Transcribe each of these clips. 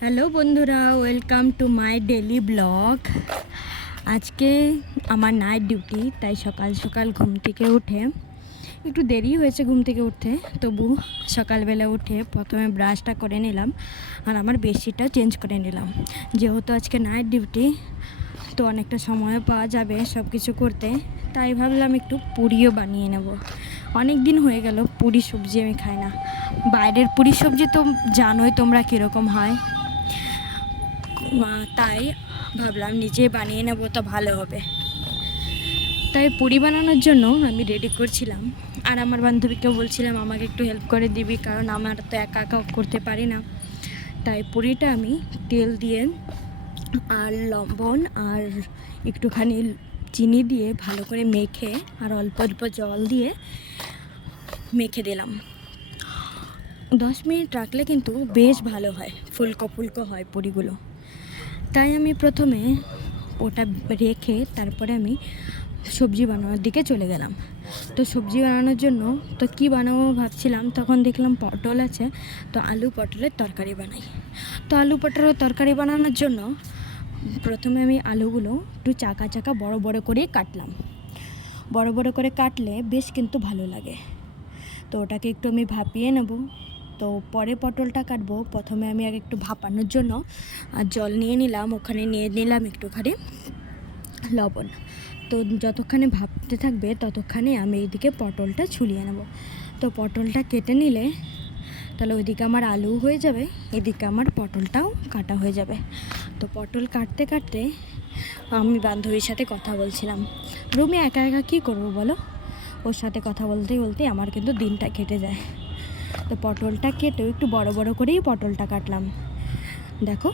Hello বন্ধুরা, welcome to my daily blog. আজকে আমার নাইট ডিউটি, তাই সকাল সকাল ঘুম থেকে উঠে একটু দেরি হয়েছে ঘুম থেকে উঠতে, তবু সকালবেলা উঠে প্রথমে ব্রাশটা করে নিলাম আর আমার বেডশিটটা চেঞ্জ করে নিলাম। যেহেতু আজকে নাইট ডিউটি, তো অনেকটা সময় পাওয়া যাবে সব কিছু করতে, তাই ভাবলাম একটু পুরিও বানিয়ে নেব। অনেক দিন হয়ে গেল পুরি সবজি আমি খাই না। বাইরের পুরি সবজি তো জানোই তোমরা কীরকম হয়, তাই ভাবলাম নিজে বানিয়ে নেব তো ভালো হবে। তাই পুরি বানানোর জন্য আমি রেডি করছিলাম, আর আমার বান্ধবীকে বলছিলাম আমাকে একটু হেল্প করে দিবি, কারণ আমার তো একা একা করতে পারি না। তাই পুরিটা আমি তেল দিয়ে আর লবণ আর একটুখানি চিনি দিয়ে ভালো করে মেখে আর অল্প অল্প জল দিয়ে মেখে দিলাম। 10 মিনিট রাখলে কিন্তু বেশ ভালো হয়, ফুলকো ফুলকো হয় পুরিগুলো। তাই আমি প্রথমে ওটা রেখে তারপরে আমি সবজি বানানোর দিকে চলে গেলাম। তো সবজি বানানোর জন্য তো কী বানাবো ভাবছিলাম, তখন দেখলাম পটল আছে, তো আলু পটলের তরকারি বানাই। তো আলু পটলের তরকারি বানানোর জন্য প্রথমে আমি আলুগুলো একটু চাকা চাকা বড় বড় করে কাটলাম। বড় বড় করে কাটলে বেশ কিন্তু ভালো লাগে। তো ওটাকে একটু আমি ভাপিয়ে নেব। তো পরে পটলটা কাটবো, প্রথমে আমি আগে একটু ভাপানোর জন্য জল নিয়ে নিলাম, ওখানে নিয়ে নিলাম একটুখানি লবণ। তো যতক্ষণে ভাপতে থাকবে ততক্ষণে আমি এইদিকে পটলটা ছুলিয়ে নেব। তো পটলটা কেটে নিলে তাহলে ওইদিকে আমার আলু হয়ে যাবে, এদিকে আমার পটলটাও কাটা হয়ে যাবে। তো পটল কাটতে কাটতে আমি বান্ধবীর সাথে কথা বলছিলাম। রুমে একা একা কী করবো বলো, ওর সাথে কথা বলতে বলতে আমার কিন্তু দিনটা কেটে যায়। তো পটলটা কেটেও একটু বড় বড় করেই পটলটা কাটলাম। দেখো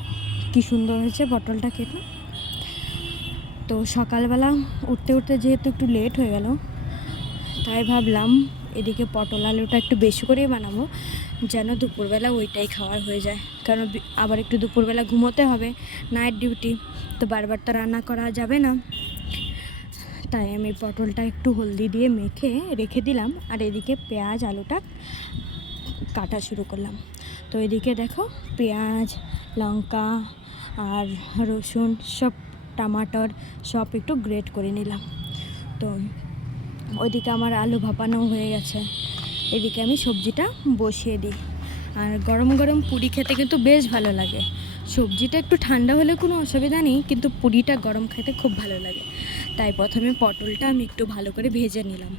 কি সুন্দর হয়েছে পটলটা কেটে। তো সকালবেলা উঠতে উঠতে যেহেতু একটু লেট হয়ে গেল, তাই ভাবলাম এদিকে পটল আলুটা একটু বেশি করেই বানাবো, যেন দুপুরবেলা ওইটাই খাওয়ার হয়ে যায়। কারণ আবার একটু দুপুরবেলা ঘুমোতে হবে, নাইট ডিউটি, তো বারবার তো রান্না করা যাবে না। তাই আমি পটলটা একটু হলদি দিয়ে মেখে রেখে দিলাম, আর এদিকে পেঁয়াজ আলুটা কাটা শুরু করলাম। তো এদিকে দেখো পেঁয়াজ লঙ্কা আর রসুন সব টমাটোর সব একটু গ্রেট করে নিলাম। তো ওইদিকে আমার আলু ভাপানো হয়ে গেছে, এদিকে আমি সবজিটা বসিয়ে দিই। আর গরম গরম পুরি খেতে কিন্তু বেশ ভালো লাগে। সবজিটা একটু ঠান্ডা হলে কোনো অসুবিধা নেই, কিন্তু পুরিটা গরম খেতে খুব ভালো লাগে। তাই প্রথমে পটলটা আমি একটু ভালো করে ভেজে নিলাম।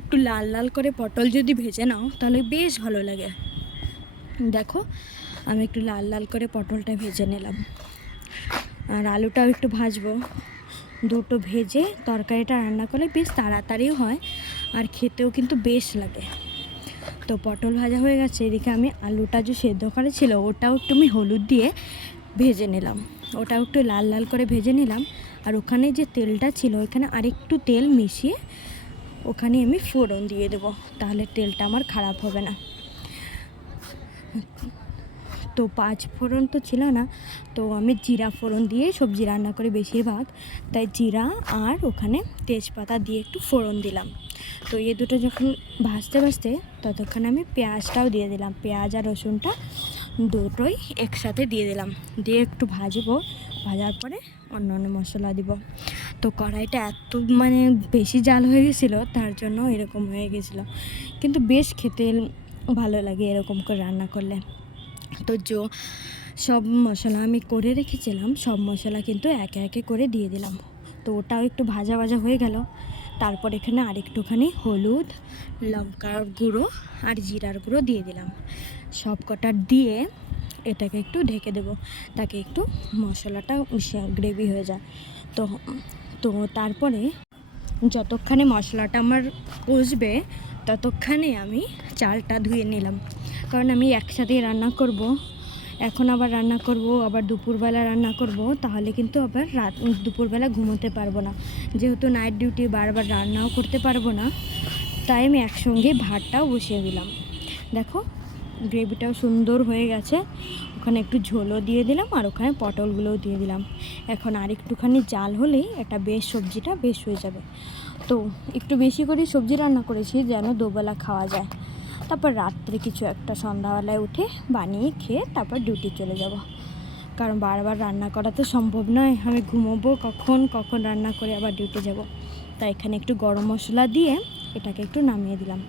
একটু লাল লাল করে পটল যদি ভেজে নাও তাহলে বেশ ভালো লাগে। দেখো আমি একটু লাল লাল করে পটলটা ভেজে নিলাম, আর আলুটাও একটু ভাজবো। দুটো ভেজে তরকারিটা রান্না করলে বেশ তাড়াতাড়িও হয় আর খেতেও কিন্তু বেশ লাগে। তো পটল ভাজা হয়ে গেছে, এদিকে আমি আলুটা যে সেদ্ধ করা ছিল ওটাও একটু আমি হলুদ দিয়ে ভেজে নিলাম, ওটাও একটু লাল লাল করে ভেজে নিলাম। আর ওখানে যে তেলটা ছিল ওখানে আরেকটু তেল মিশিয়ে ওখানে আমি ফোড়ন দিয়ে দেবো, তাহলে তেলটা আমার খারাপ হবে না। তো 5 ফোড়ন তো ছিল না, তো আমি জিরা ফোড়ন দিয়ে সবজি রান্না করি বেশিরভাগ, তাই জিরা আর ওখানে তেজপাতা দিয়ে একটু ফোড়ন দিলাম। তো এই দুটো যখন ভাজতে ভাজতে ততক্ষণে আমি পেঁয়াজটাও দিয়ে দিলাম, পেঁয়াজ আর রসুনটা দুটোই একসাথে দিয়ে দিলাম, দিয়ে একটু ভাজবো। ভাজার পরে অন্য অন্য মশলা দিব। তো কড়াইটা এত বেশি জাল হয়ে গেছিলো, তার জন্য এরকম হয়ে গেছিলো, কিন্তু বেশ খেতে ভালো লাগে এরকম করে রান্না করলে। তো সব মশলা আমি করে রেখেছিলাম, সব মশলা কিন্তু একে একে করে দিয়ে দিলাম। তো ওটাও একটু ভাজা ভাজা হয়ে গেল। তারপর এখানে আরেকটুখানি হলুদ লঙ্কার গুঁড়ো আর জিরার গুঁড়ো দিয়ে দিলাম, সব কটা দিয়ে এটাকে একটু ঢেকে দেবো, তাকে একটু মশলাটা গ্রেভি হয়ে যায়। তো তো তারপরে যতক্ষণে মশলাটা আমার কষবে ততক্ষণে আমি চালটা ধুয়ে নিলাম, কারণ আমি একসাথেই রান্না করব। এখন আবার রান্না করব, আবার দুপুরবেলা রান্না করব, তাহলে কিন্তু আবার দুপুরবেলা ঘুমোতে পারবো না। যেহেতু নাইট ডিউটি, বারবার রান্নাও করতে পারবো না, তাই আমি একসঙ্গে ভাতটাও বসিয়ে দিলাম। দেখো গ্রেভিটাও সুন্দর হয়ে গেছে, ওখানে একটু ঝোলও দিয়ে দিলাম আর ওখানে পটলগুলোও দিয়ে দিলাম। এখন আর একটুখানি জাল হলেই এটা বেশ সবজিটা বেশ হয়ে যাবে। তো একটু বেশি করে সবজি রান্না করেছি যেন দুবেলা খাওয়া যায়। তারপর রাত্রে কিছু একটা সন্ধ্যাবেলায় উঠে বানিয়ে খেয়ে তারপর ডিউটি চলে যাব। কারণ বারবার রান্না করা তো সম্ভব নয়, আমি ঘুমোবো কখন কখন রান্না করে আবার ডিউটি যাব। তাই এখানে একটু গরম মশলা দিয়ে এটাকে একটু নামিয়ে দিলাম।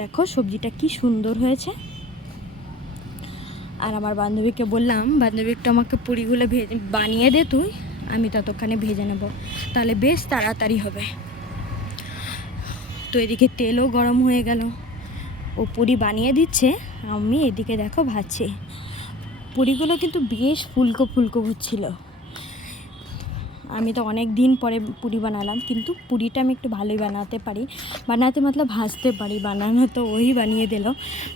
দেখো সবজিটা কি সুন্দর হয়েছে। আর আমার বান্ধবীকে বললাম, বান্ধবী একটু আমাকে পুরিগুলো বানিয়ে দে তুই, আমি ততক্ষণে ভেজে নেব, তাহলে বেশ তাড়াতাড়ি হবে। তো এদিকে তেলও গরম হয়ে গেল, ও পুরি বানিয়ে দিচ্ছে, আমি এদিকে দেখো ভাজছি। পুরিগুলো কিন্তু বেশ ফুলকো ফুলকো হচ্ছিল। আমি তো অনেক দিন পরে পুরি বানালাম, কিন্তু পুরিটা আমি একটু ভালোই বানাতে পারি, বানাতে মতলব ভাজতে পারি, বানানো তো ওই বানিয়ে দিল,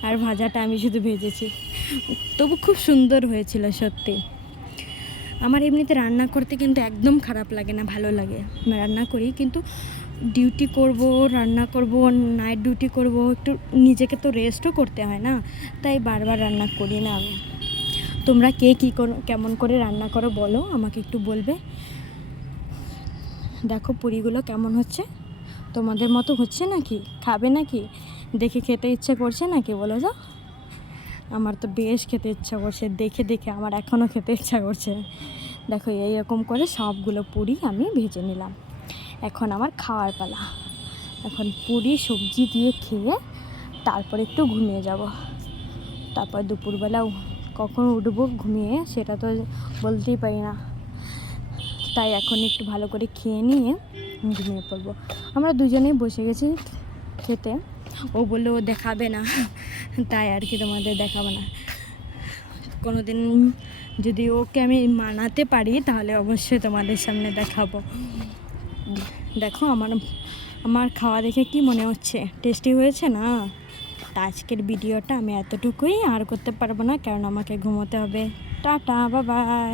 আর ভাজাটা আমি শুধু ভেজেছি। তবু খুব সুন্দর হয়েছিল সত্যি। আমার এমনিতে রান্না করতে কিন্তু একদম খারাপ লাগে না, ভালো লাগে। আমি রান্না করি, কিন্তু ডিউটি করব, রান্না করব, নাইট ডিউটি করব, একটু নিজেকে তো রেস্টও করতে হয় না, তাই বারবার রান্না করি না আমি। তোমরা কে কী কেমন করে রান্না করো বলো, আমাকে একটু বলবে। দেখো পুরিগুলো কেমন হচ্ছে, তোমাদের মতো হচ্ছে নাকি? খাবে নাকি? দেখে খেতে ইচ্ছে করছে নাকি বলো তো? আমার তো বেশ খেতে ইচ্ছা করছে, দেখে দেখে আমার এখনও খেতে ইচ্ছা করছে। দেখো এইরকম করে সবগুলো পুরি আমি ভেজে নিলাম। এখন আমার খাওয়ার পালা। এখন পুরি সবজি দিয়ে খেয়ে তারপর একটু ঘুমিয়ে যাব। তারপর দুপুরবেলা কখন উঠবো ঘুমিয়ে সেটা তো বলতেই পারি না, তাই এখন একটু ভালো করে খেয়ে নিয়ে ঘুমিয়ে পড়বো। আমরা দুজনেই বসে গেছি খেতে, ও বললো ও দেখাবে না, তাই আর কি তোমাদের দেখাবো না। কোনো দিন যদি ওকে আমি মানাতে পারি তাহলে অবশ্যই তোমাদের সামনে দেখাবো। দেখো আমার খাওয়া দেখে কি মনে হচ্ছে, টেস্টি হয়েছে না? তা আজকের ভিডিওটা আমি এতটুকুই, আর করতে পারবো না, কারণ আমাকে ঘুমোতে হবে। Tata, bye bye.